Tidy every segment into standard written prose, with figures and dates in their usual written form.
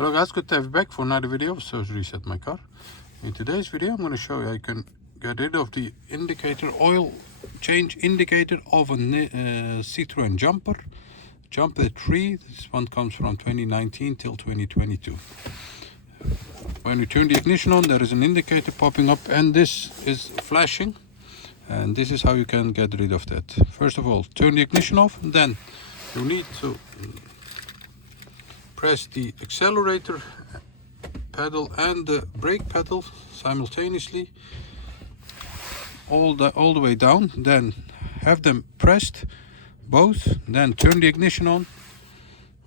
Hello guys, good to have you back for another video of So Reset My Car. In today's video I'm going to show you how you can get rid of the indicator, oil change indicator of a Citroen Jumper. Jumper 3, this one comes from 2019 till 2022. When you turn the ignition on, there is an indicator popping up and this is flashing. And this is how you can get rid of that. First of all, turn the ignition off, then you need to press the accelerator pedal and the brake pedal simultaneously all the way down, then have them pressed both, then turn the ignition on,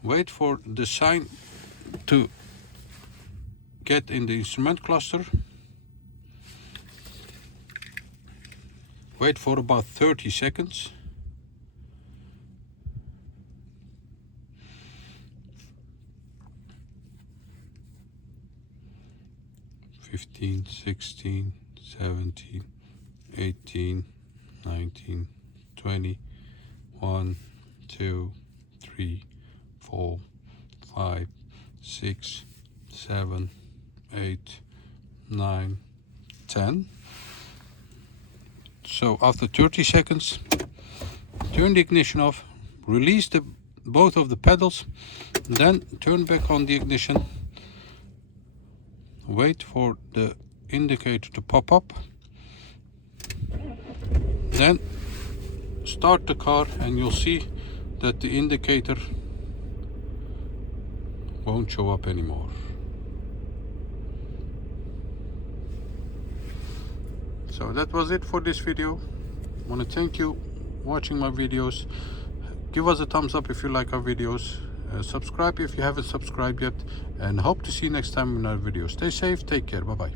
wait for the sign to get in the instrument cluster, wait for about 30 seconds. 15, 16, 17, 18, 19, 20, 1, 2, 3, 4, 5, 6, 7, 8, 9, 10. So after 30 seconds, turn the ignition off, release both of the pedals, then turn back on the ignition. Wait for the indicator to pop up, then start the car and you'll see that the indicator won't show up anymore. So that was it for this video. I want to thank you for watching my videos. Give us a thumbs up if you like our videos. Subscribe if you haven't subscribed yet, and hope to see you next time in our video. Stay safe, take care, bye bye.